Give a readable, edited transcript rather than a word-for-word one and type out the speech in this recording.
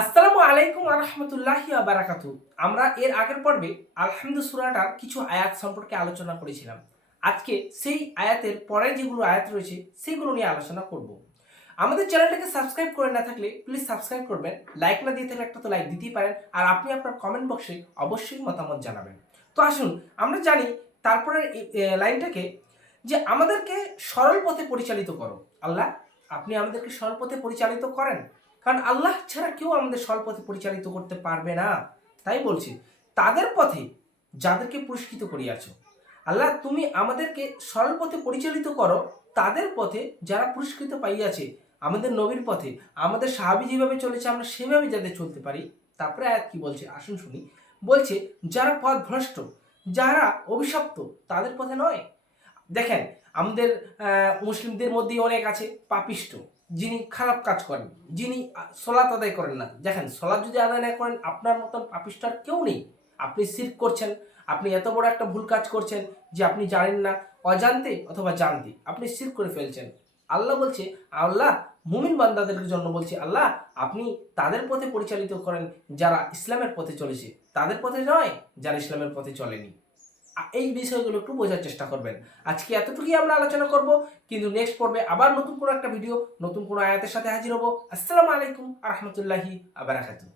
আসসালামু আলাইকুম ওয়া রাহমাতুল্লাহি ওয়া বারাকাতুহু। আমরা এর আগের পর্বে আলহামদু সূরাটার কিছু আয়াত সম্পর্কে আলোচনা করেছিলাম। আজকে সেই আয়াতের পরে যেগুলো আয়াত রয়েছে সেগুলো নিয়ে আলোচনা করব। আমাদের চ্যানেলটাকে সাবস্ক্রাইব করে না থাকলে প্লিজ সাবস্ক্রাইব করবেন। লাইক না দিয়ে থাকলে একটা তো লাইক দিতেই পারেন। আর আপনি আপনার কমেন্ট বক্সে অবশ্যই মতামত জানাবেন। তো আসুন আমরা জানি তারপরের লাইনটাকে যে আমাদেরকে সরল পথে পরিচালিত করো। আল্লাহ, আপনি আমাদেরকে সরল পথে পরিচালিত করেন। কারণ আল্লাহ ছাড়া কেউ আমাদের সরল পথে পরিচালিত করতে পারবে না। তাই বলছি, তাদের পথে যাদেরকে পুরস্কৃত করিয়াছো। আল্লাহ, তুমি আমাদেরকে সরল পথে পরিচালিত করো তাদের পথে যারা পুরস্কৃত পাইয়াছে। আমাদের নবীর পথে, আমাদের সাহাবী যেভাবে চলেছে আমরা সেভাবে যাতে চলতে পারি। তারপরে আয়াত কি বলছে আসুন শুনি। বলছে যারা পথ ভ্রষ্ট, যারা অভিশপ্ত, তাদের পথে নয়। দেখেন, আমাদের মুসলিমদের মধ্যেই অনেক আছে পাপিষ্ট, যিনি খারাপ কাজ করেন, যিনি সলাত আদায় করেন না। দেখেন, সলাত যদি আদায় না করেন আপনার মতন পাপিষ্ট আর কেউ নেই। আপনি শিরক করছেন, আপনি এত বড় একটা ভুল কাজ করছেন যে আপনি জানেন না, অজান্তে অথবা জানতে আপনি শিরক করে ফেলছেন। আল্লাহ বলছে, আল্লাহ মুমিন বান্দাদের জন্য বলছে, আল্লাহ আপনি তাদের পথে পরিচালিত করেন যারা ইসলামের পথে চলেছে, তাদের পথে নয় যারা ইসলামের পথে চলেনি। এই বিষয়গুলো একটু বোঝার চেষ্টা করবেন। আজকে এতটুকুই আমরা আলোচনা করব, কিন্তু নেক্সট পর্বে আবার নতুন কোনো একটা ভিডিও, নতুন কোনো আয়াতের সাথে হাজির হব। আসসালামু আলাইকুম আ রহমতুল্লাহি আ বারাকাতুহু।